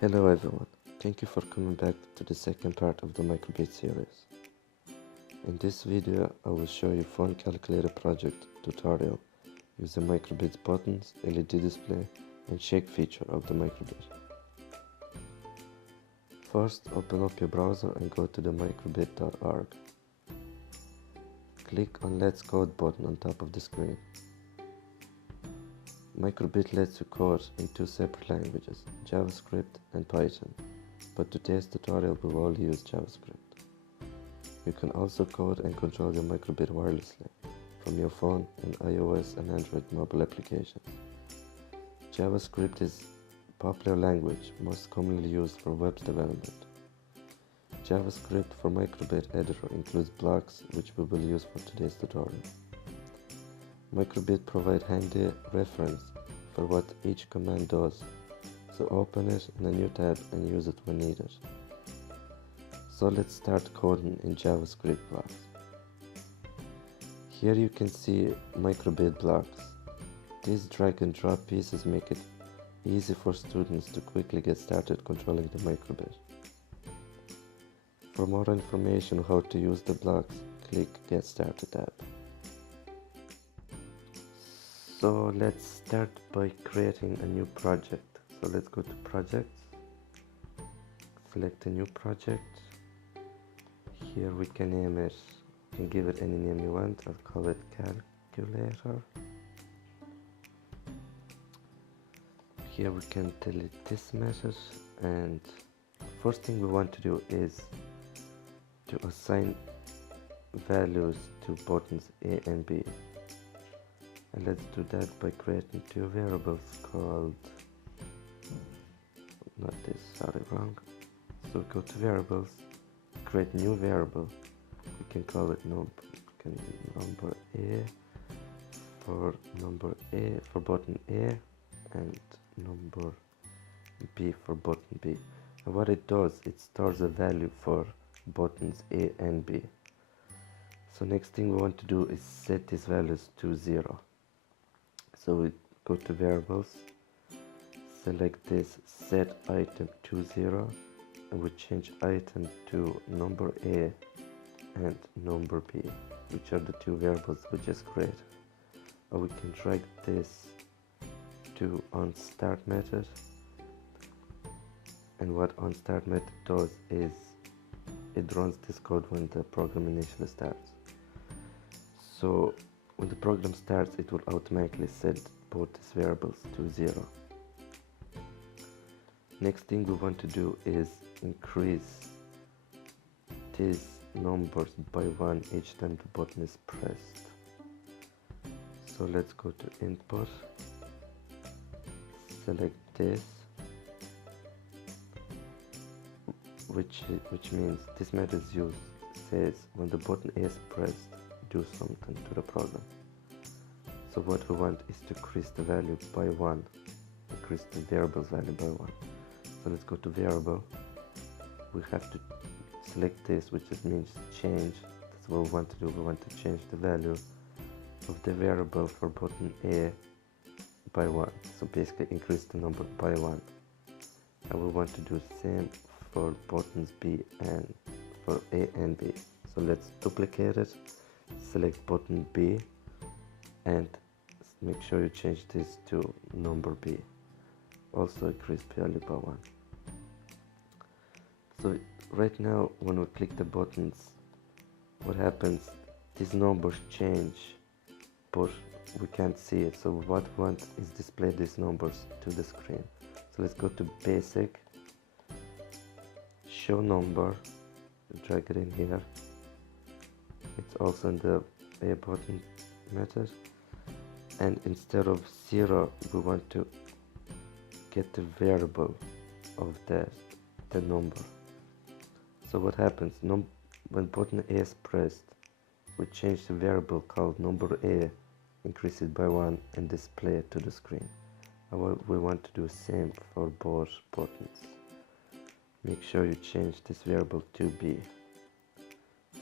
Hello everyone, thank you for coming back to the second part of the microbit series. In this video I will show you phone calculator project tutorial using microbit buttons, LED display and shake feature of the microbit. First open up your browser and go to the microbit.org. Click on Let's Code button on top of the screen. Microbit lets you code in two separate languages, JavaScript and Python, but today's tutorial will only use JavaScript. You can also code and control your microbit wirelessly from your phone and iOS and Android mobile applications. JavaScript is a popular language most commonly used for web development. JavaScript for microbit editor includes blocks which we will use for today's tutorial. Microbit provide handy reference for what each command does, so open it in a new tab and use it when needed. So let's start coding in JavaScript blocks. Here you can see microbit blocks. These drag and drop pieces make it easy for students to quickly get started controlling the microbit. For more information on how to use the blocks, click Get Started tab. So let's start by creating a new project. So let's go to projects, select a new project. Here we can name it, you can give it any name you want. I'll call it calculator. Here we can tell it this method, and first thing we want to do is to assign values to buttons A and B. And let's do that by creating two variables called, not this, sorry, wrong. So go to variables, create new variable. We can call it number A for button A and number B for button B. And what it does, it stores a value for buttons A and B. So next thing we want to do is set these values to 0. So we go to variables, select this set item to 0, and we change item to number A and number B, which are the two variables we just created. Or we can drag this to onStart method, and what onStart method does is it runs this code when the program initially starts. So when the program starts, it will automatically set both these variables to 0. Next thing we want to do is increase these numbers by 1 each time the button is pressed. So let's go to input, select this, which means this method is used, says when the button is pressed, do something to the program. So what we want is to increase the value by 1, increase the variable's value by 1. So let's go to variable. We have to select this, which just means change. That's what we want to do. We want to change the value of the variable for button A by 1. So basically increase the number by 1. And we want to do the same for buttons B and for A and B. So let's duplicate it. Select button B and make sure you change this to number B. Also increase value by 1. So right now when we click the buttons, what happens, these numbers change, but we can't see it. So what we want is display these numbers to the screen. So let's go to basic, show number, drag it in here. It's also in the A button method, and instead of 0 we want to get the variable of the number. So what happens, when button A is pressed, we change the variable called number A, increase it by 1 and display it to the screen. And we want to do the same for both buttons. Make sure you change this variable to B.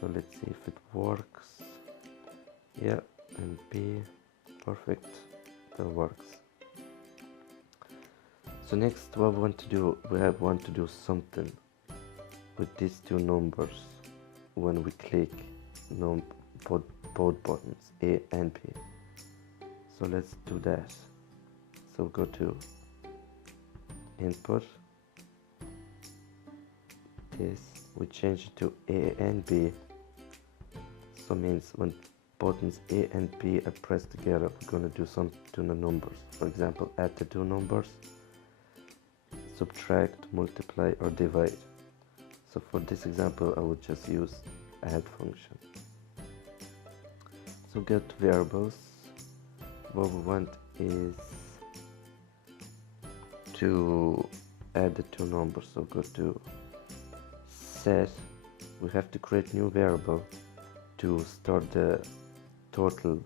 So let's see if it works. Yeah, and B, perfect, that works. So next, what we want to do, want to do something with these two numbers when we click both buttons, A and B. So let's do that. So go to input, this, we change it to A and B. So means when buttons A and B are pressed together, we're going to do something to the numbers. For example, add the two numbers, subtract, multiply, or divide. So for this example, I would just use add function. So get to variables. What we want is to add the two numbers. So go to set. We have to create new variable to start the total,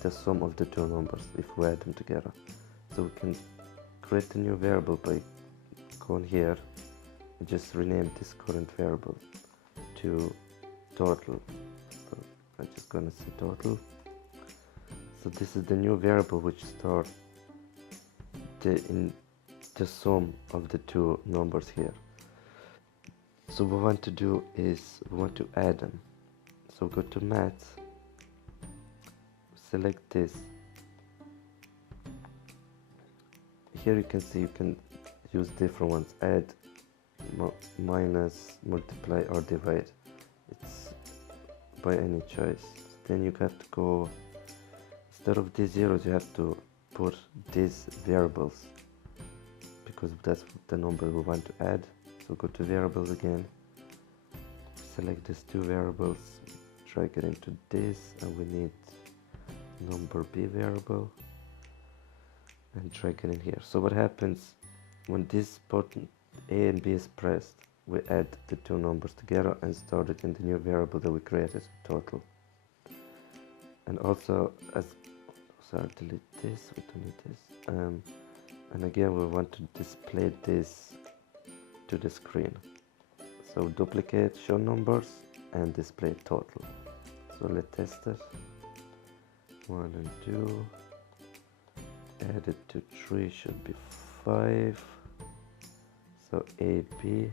the sum of the two numbers if we add them together. So we can create a new variable by going here and just rename this current variable to total. So I'm just gonna say total. So this is the new variable which start the sum of the two numbers here. So what we want to do is we want to add them. So go to math, select this. Here you can see you can use different ones, add, minus, multiply, or divide. It's by any choice. Then you have to go, instead of these zeros you have to put these variables because that's the number we want to add. So go to variables again, select these two variables, drag it into this, and we need number B variable and drag it in here. So what happens when this button A and B is pressed, we add the two numbers together and store it in the new variable that we created, total. And also, delete this, we don't need this. And again, we want to display this to the screen. So duplicate, show numbers, and display total. So let's test it. 1 and 2. Add it to 3 should be 5. So AB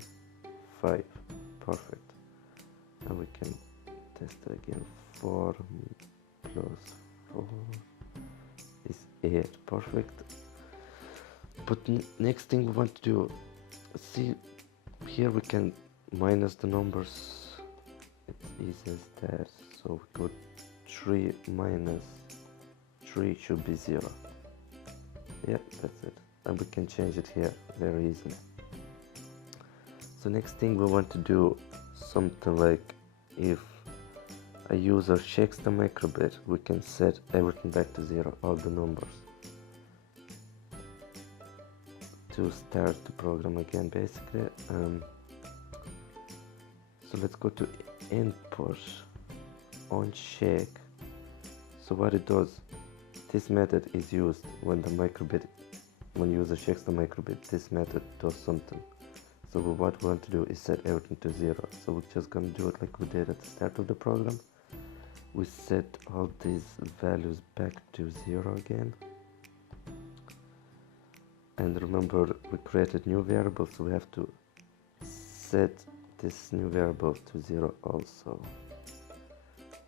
5. Perfect. And we can test it again. 4 plus 4 is 8. Perfect. But next thing we want to do, see here we can minus the numbers. It's easy as that. So we go 3 minus 3 should be 0. Yeah, that's it. And we can change it here very easily. So next thing we want to do something like if a user checks the microbit, we can set everything back to 0, all the numbers, to start the program again basically. So let's go to input on check. So what it does, this method is used when the microbit, when user checks the microbit, this method does something. So what we want to do is set everything to 0. So we're just gonna do it like we did at the start of the program. We set all these values back to 0 again. And remember, we created new variables, so we have to set this new variable to 0 also.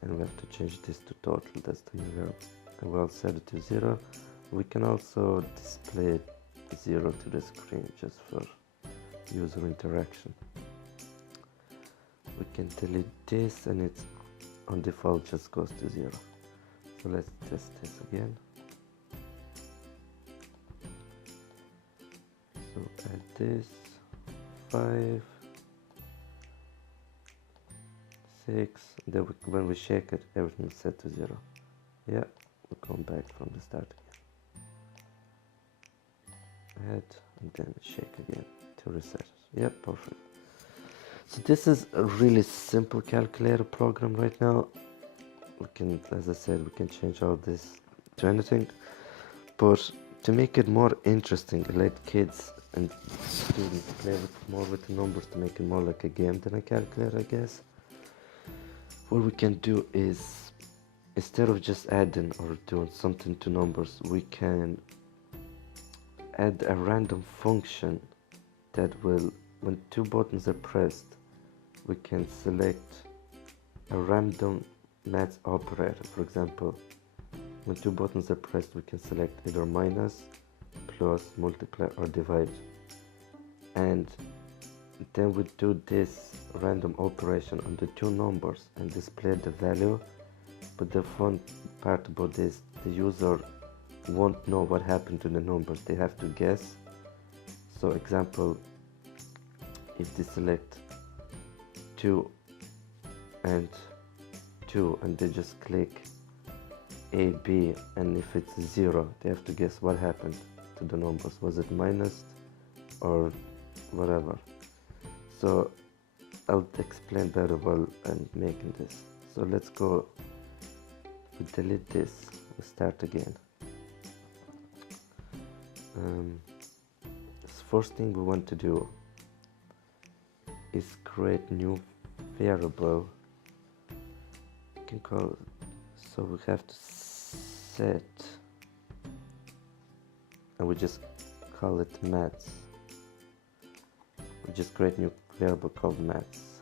And we have to change this to total, that's the new variable. And we'll set it to 0. We can also display 0 to the screen just for user interaction. We can delete this and it's on default just goes to 0. So let's test this again. So add this 5, 6, then when we shake it, everything is set to 0. Yeah, we'll come back from the start again. Add and then shake again to reset it. Yeah, perfect. So this is a really simple calculator program right now. We can, as I said, we can change all this to anything, but to make it more interesting, let kids and students play more with the numbers, to make it more like a game than a calculator, I guess. What we can do is, instead of just adding or doing something to numbers, we can add a random function that will, when two buttons are pressed, we can select a random math operator. For example, when two buttons are pressed, we can select either minus, plus, multiply, or divide. And then we do this random operation on the two numbers and display the value. But the fun part about this, the user won't know what happened to the numbers. They have to guess. So example, if they select 2 and 2 and they just click A, B, and if it's 0, they have to guess what happened to the numbers. Was it minus or whatever? So I'll explain better while I'm making this. So let's go, we delete this, we start again. First thing we want to do is create new variable. You can call, so we have to set, and we just call it maths. We just create new variable called maths.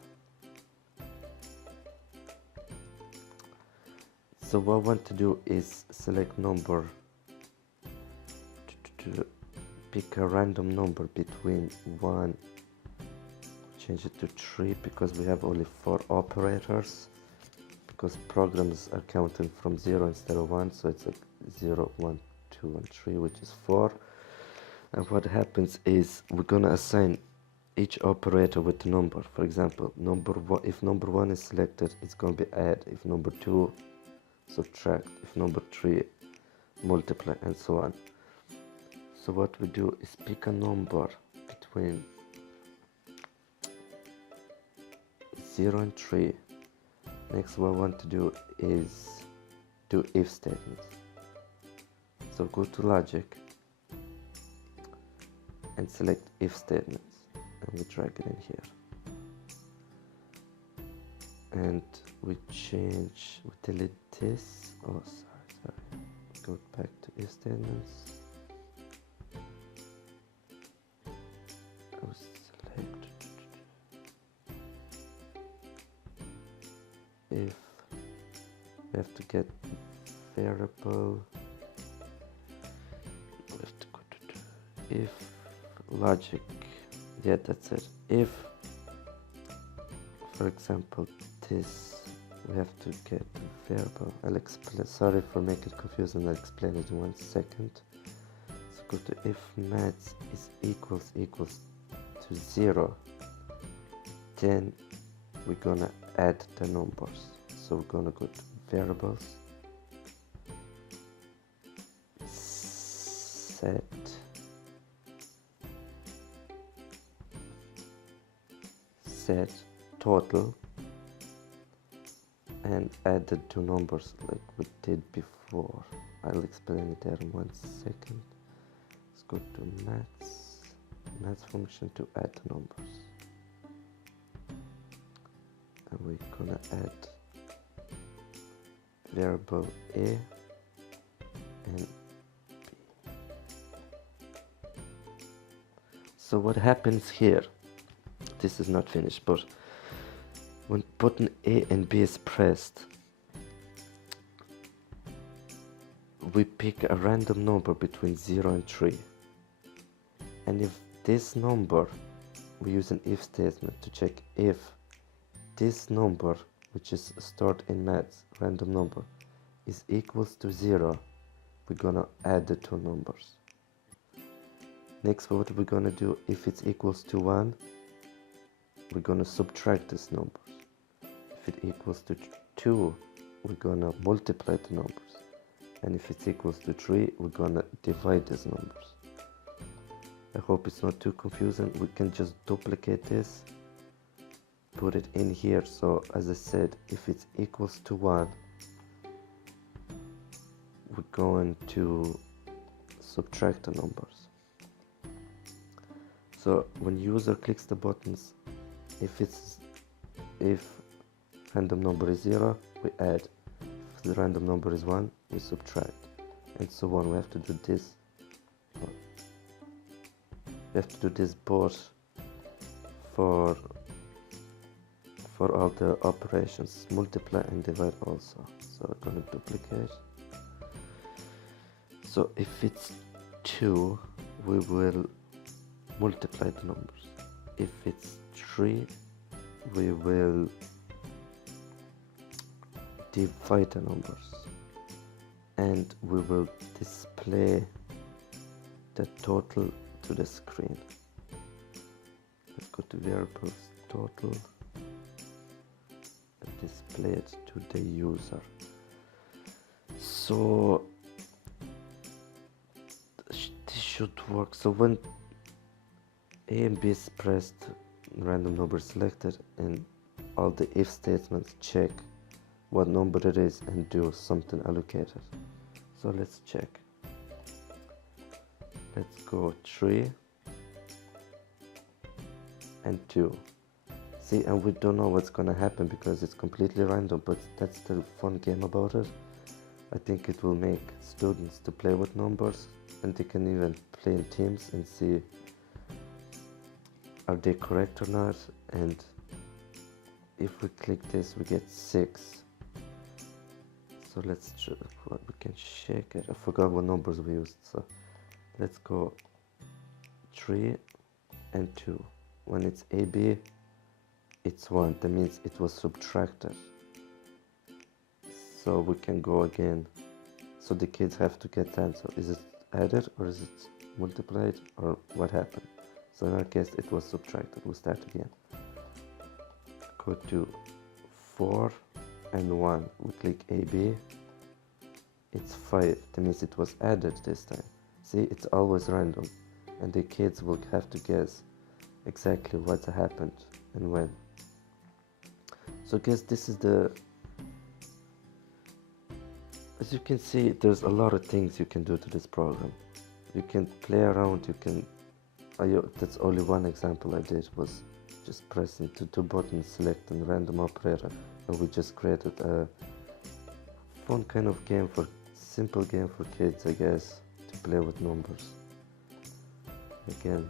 So what I want to do is select number, to pick a random number between 1, change it to 3 because we have only 4 operators, because programs are counting from 0 instead of 1, so it's like 0, 1, 2, and 3, which is 4. And what happens is we're gonna assign each operator with a number. For example, if number 1 is selected, it's gonna be add. If number 2, subtract. If number 3, multiply, and so on. So what we do is pick a number between 0 and 3. Next, what I want to do is do if statements. So go to logic and select if statements, and we drag it in here. And we delete this. Oh, sorry. Go back to if statements. Select if we have to get variable. We have to go to if logic. Yeah, that's it. If, for example, this, we have to get a variable. I'll explain. Sorry for making it confusing. I'll explain it in 1 second. So go to if maths is equals to 0, then we're gonna add the numbers. So we're gonna go to variables, set total, and add the two numbers like we did before. I'll explain it there in 1 second. Let's go to maths function to add the numbers, and we're gonna add variable A and B. So what happens here, this is not finished, but when button A and B is pressed, we pick a random number between 0 and 3, and if this number, we use an if statement to check if this number, which is stored in maths, random number, is equals to 0, we're gonna add the two numbers. Next, what we're gonna do, if it's equals to 1, we're gonna subtract these numbers. If it equals to 2, we're gonna multiply the numbers. And if it's equals to 3, we're gonna divide these numbers. I hope it's not too confusing. We can just duplicate this, put it in here. So as I said, if it's equals to 1, we're going to subtract the numbers. So when user clicks the buttons, if random number is 0, we add. If the random number is 1, we subtract, and so on. We have to do this You have to do this both for all the operations, multiply and divide also. So we're going to duplicate. So if it's 2, we will multiply the numbers. If it's 3, we will divide the numbers, and we will display the total to the screen. Let's go to variables, total, and display it to the user. So this should work. So when A and B is pressed, random number selected, and all the if statements check what number it is and do something allocated. So let's check. Let's go 3 and 2. See, and we don't know what's gonna happen because it's completely random, but that's the fun game about it. I think it will make students to play with numbers, and they can even play in teams and see are they correct or not. And if we click this, we get 6. So let's try, we can shake it. I forgot what numbers we used, so let's go 3 and 2. When it's AB, it's 1. That means it was subtracted. So we can go again. So the kids have to get the answer. Is it added or is it multiplied or what happened? So in our case, it was subtracted. We'll start again. Go to 4 and 1. We click AB. It's 5. That means it was added this time. See, it's always random, and the kids will have to guess exactly what happened and when. So guess this is the, as you can see, there's a lot of things you can do to this program. You can play around, you can, that's only one example I did, was just pressing two buttons, select a random operator, and we just created a fun kind of game, for simple game for kids, I guess, to play with numbers. Again,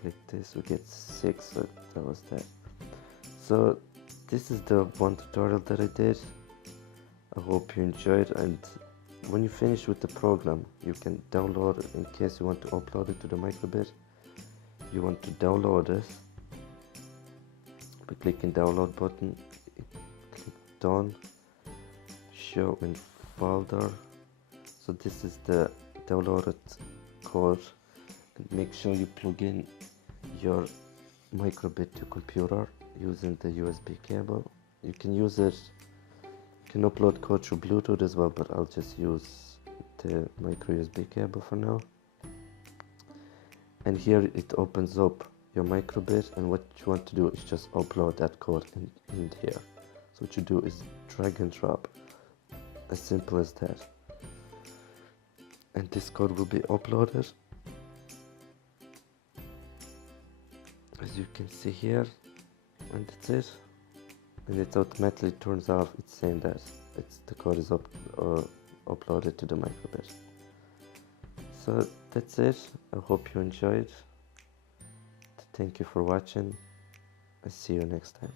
click this, we get 6, so that was that. So this is the one tutorial that I did. I hope you enjoyed, and when you finish with the program, you can download it in case you want to upload it to the microbit. You want to download it by clicking download button, click done, show in folder. So this is the downloaded code, and make sure you plug in your microbit to computer using the USB cable. You can use it, you can upload code through Bluetooth as well, but I'll just use the micro USB cable for now. And here it opens up your microbit, and what you want to do is just upload that code in here. So what you do is drag and drop, as simple as that. And this code will be uploaded, as you can see here, and that's it. And it automatically turns off. It's saying that the code is uploaded to the microbit. So that's it. I hope you enjoyed. Thank you for watching. I'll see you next time.